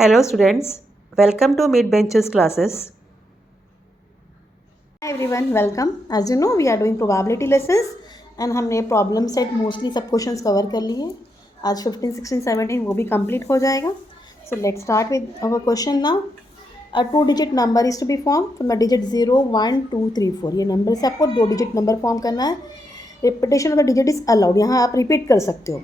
Hello students, welcome to Mid Benches classes. Hi everyone, welcome. As you know, we are doing probability lessons and हमने problem set mostly सब questions cover कर लिए हैं. आज 15, 16, 17 वो भी कंप्लीट हो जाएगा. So let's start with our question now. A two-digit number is to be formed from the digit 0, 1, 2, 3, 4. ये नंबर से आपको दो डिजिट नंबर फॉर्म करना है. Repetition of the digit is allowed. यहाँ आप रिपीट कर सकते हो.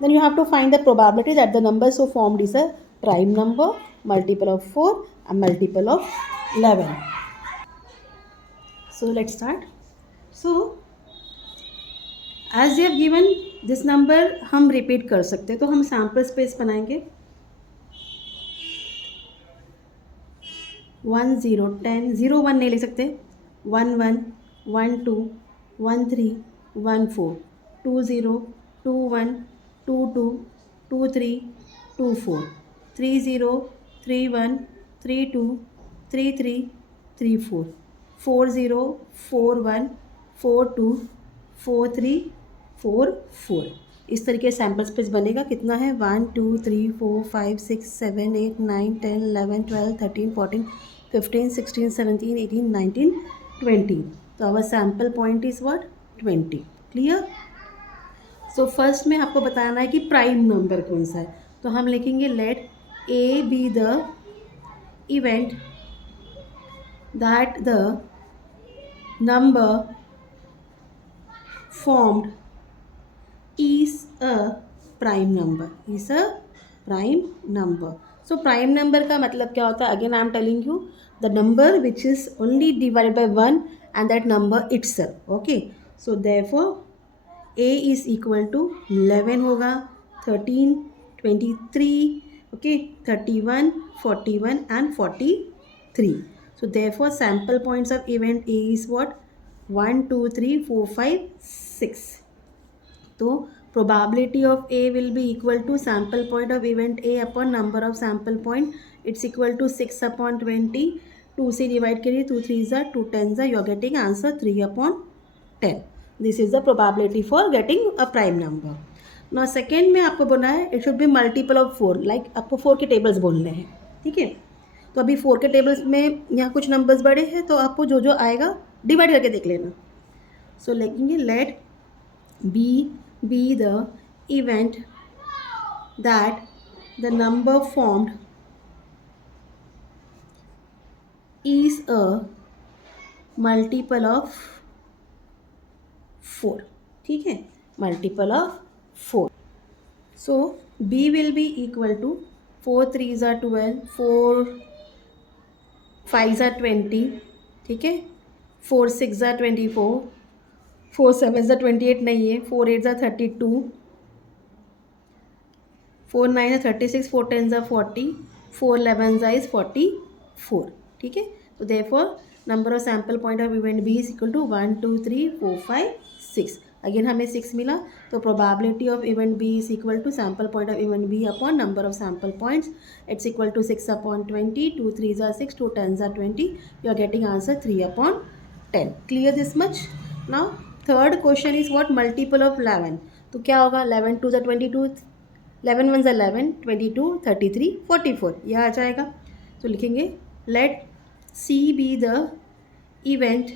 Then you have to find the probability that the number so formed is a prime number, multiple of 4 and multiple of 11. So let's start. So as they have given this number हम repeat कर सकते हैं. तो हम sample space बनाएंगे. 1 0 10 0 1 नहीं लिख सकते. 1 1 1 2 1 3 1 4 2 0 2 1 2 2 2 3 2 4 3 0 3 1 3 2 3 3 3 4 4 0 4 1 4 2 4 3 4 4. इस तरीके से सैम्पल स्पेस बनेगा. कितना है 1 2 3 4 5 6 7 8 9 10 11 12 13 14 15 16 17 18 19 20. तो our sample point is what 20. Clear. So first में आपको बताना है कि प्राइम नंबर कौन सा है. तो हम लिखेंगे let A be the event that the number formed is a prime number. Is a prime number. So prime number का मतलब क्या होता है? Again I am telling you the number which is only divided by 1 and that number itself. Okay. So therefore a is equal to 11 होगा, 13, 23, okay, 31, 41 and 43. So therefore sample points of event A is what? 1 2 3 4 5 6. तो probability of A will be equal to sample point of event A upon number of sample point. It's equal to 6 upon 20. 2 से divide करिए, 2 3s are 2 10s are. You are getting answer 3 upon 10. This is the probability for getting a prime number. Now second में आपको बोलना है it should be multiple of 4. Like आपको 4 के tables बोलने हैं. ठीक है. तो अभी 4 के tables में यहाँ कुछ numbers बड़े हैं तो आपको जो जो आएगा डिवाइड करके देख लेना. सो लिखेंगे let B be the event that the number formed is a multiple of 4. ठीक है, multiple of 4. So b will be equal to 4 3s are 12, 4 5s are 20. ठीक है, 4 6s are 24, 4 7s are 28 नहीं है, 4 8s are 32, 4 9s are 36, 4 10s are 40, 4 11s is 44. ठीक है. तो therefore number of sample point of event B is equal to 1 2 3 4 5 6. Again हमें 6 मिला. तो probability of event B is equal to sample point of event B upon number of sample points. It's equal to 6 upon 20. 2 3s are 6, 2 10s are 20. You are getting answer 3 upon 10. Clear this much? Now third question is what multiple of 11. तो क्या होगा 11 2 22, 11 1 11, 22 33 44. यह आ जाएगा. तो लिखेंगे let C be the event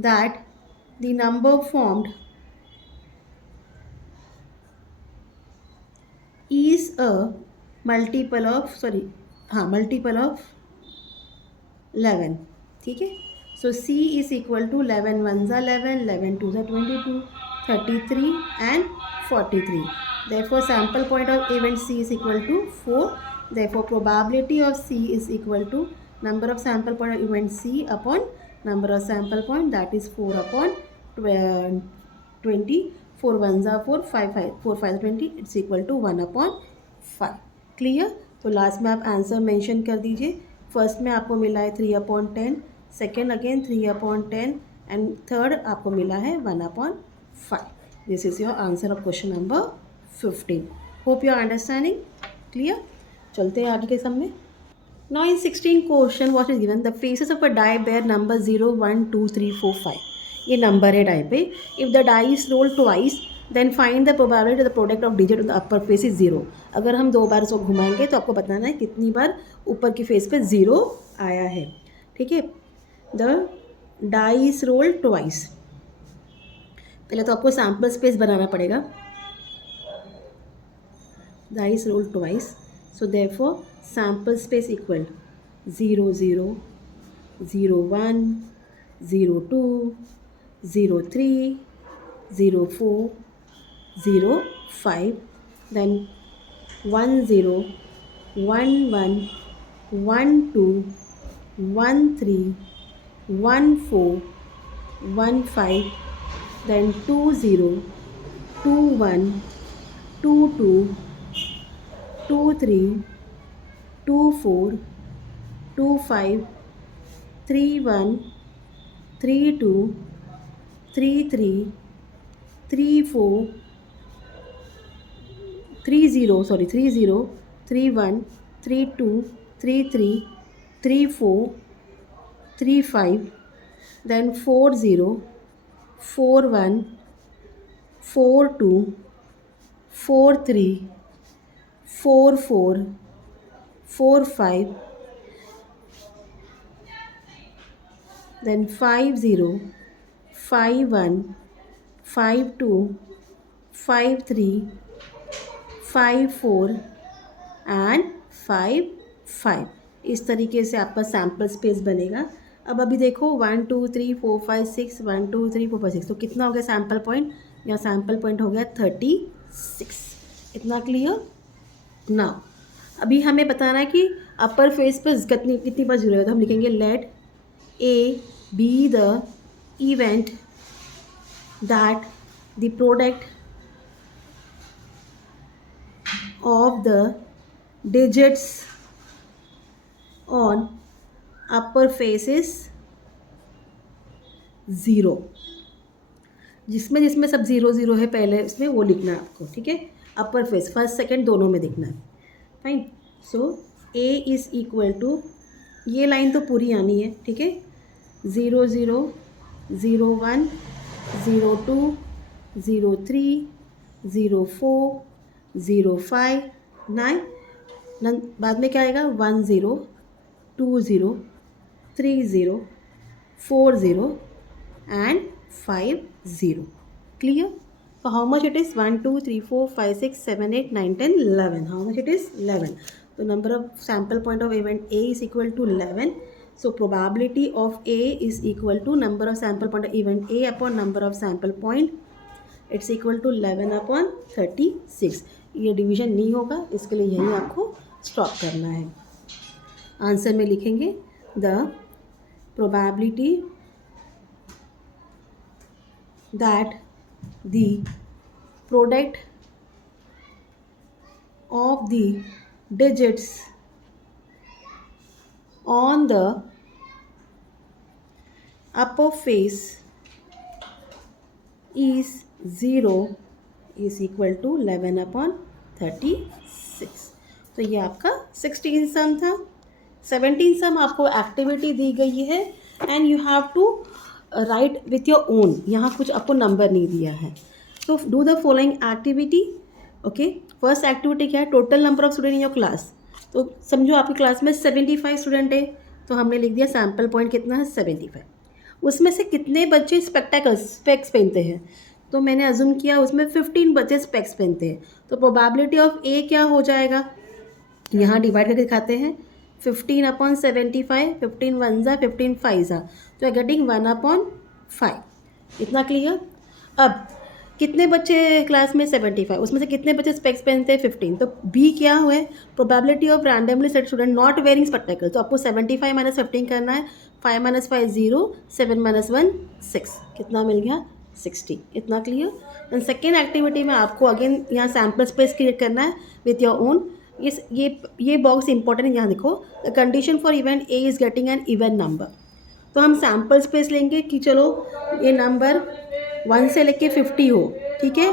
that the number formed is a multiple of multiple of 11. ठीक है. So C is equal to 11 1s are 11, 11 2s are 22, 33 and 43. Therefore sample point of event C is equal to 4. Therefore probability of C is equal to number of sample point of event C upon number of sample point, that is 4 upon 20. 4 1s are 4, 4 5 20. It's equal to 1 upon 5. Clear. तो last में आप answer mention कर दीजिए. First में आपको मिला है 3 upon 10, second again 3 upon 10 and third आपको मिला है 1 upon 5. This is your answer of question number 15. Hope you are understanding. Clear. चलते हैं आगे के सम में. Now in 16 question what is given the faces of a die bear number 0 1 2 3 4 5. ये number है डाई पे. If the die is roll twice then find the probability the product of digit on the upper face is zero. अगर हम 2 बार उसको घुमाएंगे तो आपको बताना है कितनी बार ऊपर की फेस पे ज़ीरो आया है। ठीक है, द डाइस रोल ट्वाइस। पहले तो आपको सैम्पल स्पेस बनाना पड़ेगा। Dice role twice, so therefore sample space equal 0 0 0 1 0 2 0 3 0 4 0 5, then 1 0 1 1 1 2 1 3 1 4 1 5, then 2 0 2 1 2 2 2 3 2 4 2 5 3 1 3 2 3 3 3 4 3 0 3 0 3 1 3 2 3 3 3 4 3 5, then 4 0 4 1 4 2 4 3 4 4 4 5, then 5 0 5 1 5 2 5 3 5 4 and 5 5। इस तरीके से आपका सैम्पल स्पेस बनेगा। अब अभी देखो 1 2 3 4 5 6 1 2 3 4 5 6, तो कितना हो गया सैम्पल पॉइंट? यहाँ सैम्पल पॉइंट हो गया 36। इतना क्लियर? ना अभी हमें बताना है कि अपर फेस पर कितनी बार जीरो है, तो हम लिखेंगे let A be the event that the product of the digits on upper face is 0। जिसमें जिसमें सब 0 0 है पहले उसमें वो लिखना है आपको। ठीक है, अपर फेस फर्स्ट सेकंड दोनों में दिखना है। Fine, so A is equal to, ये लाइन तो पूरी आनी है। ठीक है, 0 0 0 1 0 2 0 3 0 4 0 5 9, बाद में क्या आएगा 1 0 2 0 3 0 4 0 and 5 0। Clear? So how much it is? 1 2 3 4 5 6 7 8 9 10 11। How much it is? 11। So number of sample point of event A is equal to 11. So probability of A is equal to number of sample point of event A upon number of sample point, it's equal to 11 upon 36। ये division नहीं होगा, इसके लिए यही आपको stop करना है। Answer में लिखेंगे the probability that the product of the digits on the upper face is 0 is equal to 11 upon 36। तो ये आपका 16 सम था। 17 सम आपको एक्टिविटी दी गई है and you have to write with your own. यहाँ कुछ आपको नंबर नहीं दिया है, तो do the following activity. Okay, first activity क्या है? Total number of student in your class. तो समझो आपकी क्लास में 75 स्टूडेंट है, तो हमने लिख दिया सैम्पल पॉइंट कितना है 75। उसमें से कितने बच्चे स्पेक्स पहनते हैं? तो मैंने अज्यूम किया उसमें 15 बच्चे स्पेक्स पहनते हैं, तो प्रोबेबिलिटी ऑफ ए क्या हो जाएगा? यहाँ डिवाइड करके दिखाते हैं 15 अपॉन 75, 15 1 जा 15 5 जा, तो गेटिंग 1 अपॉन 5। इतना क्लियर? अब कितने बच्चे क्लास में 75, उसमें से कितने बच्चे स्पेक्स पहनते हैं 15, तो बी क्या हुए? Probability of randomly set student not wearing spectacle. तो आपको 75 माइनस 15 करना है, 5 माइनस 5 0, 7 माइनस 1 6, कितना मिल गया 60। इतना क्लियर? देन सेकेंड एक्टिविटी में आपको अगेन यहाँ सैम्पल स्पेस क्रिएट करना है विथ योर ओन। ये बॉक्स इंपॉर्टेंट है, यहाँ देखो the condition for event A is getting an even number. तो हम सैम्पल स्पेस लेंगे कि चलो ये नंबर 1 से लेके 50 हो। ठीक है,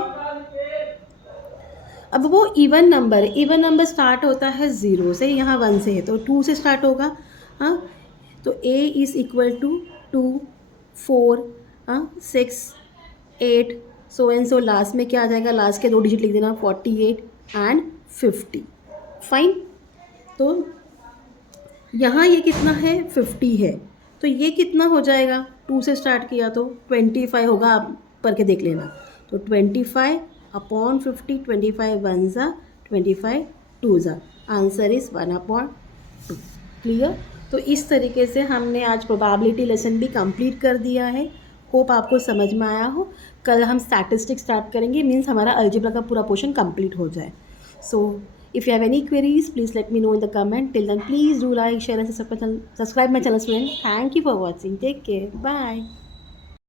अब वो इवन नंबर है, इवन नंबर स्टार्ट होता है 0 से, यहाँ 1 से है तो 2 से स्टार्ट होगा। हाँ, तो a is equal to 2 4 6 8 so and so last में क्या आ जाएगा, लास्ट के 2 डिजिट लिख देना 48 एंड 50. फाइन. तो यहाँ ये कितना है 50 है, तो ये कितना हो जाएगा, 2 से स्टार्ट किया तो 25 होगा, आप पढ़ के देख लेना. तो 25 अपॉन 50, 25 वन ज़ा 25 टू ज़ा, आंसर इज़ 1/2. क्लियर. तो इस तरीके से हमने आज प्रोबेबिलिटी लेसन भी कंप्लीट कर दिया है. होप आपको समझ में आया हो. कल हम स्टैटिस्टिक्स स्टार्ट करेंगे, मीन्स हमारा अलजेब्रा का पूरा पोर्शन कंप्लीट हो जाए. सो if you have any queries, please let me know in the comment. Till then, please do like, share and subscribe my channel, student. Thank you for watching. Take care. Bye.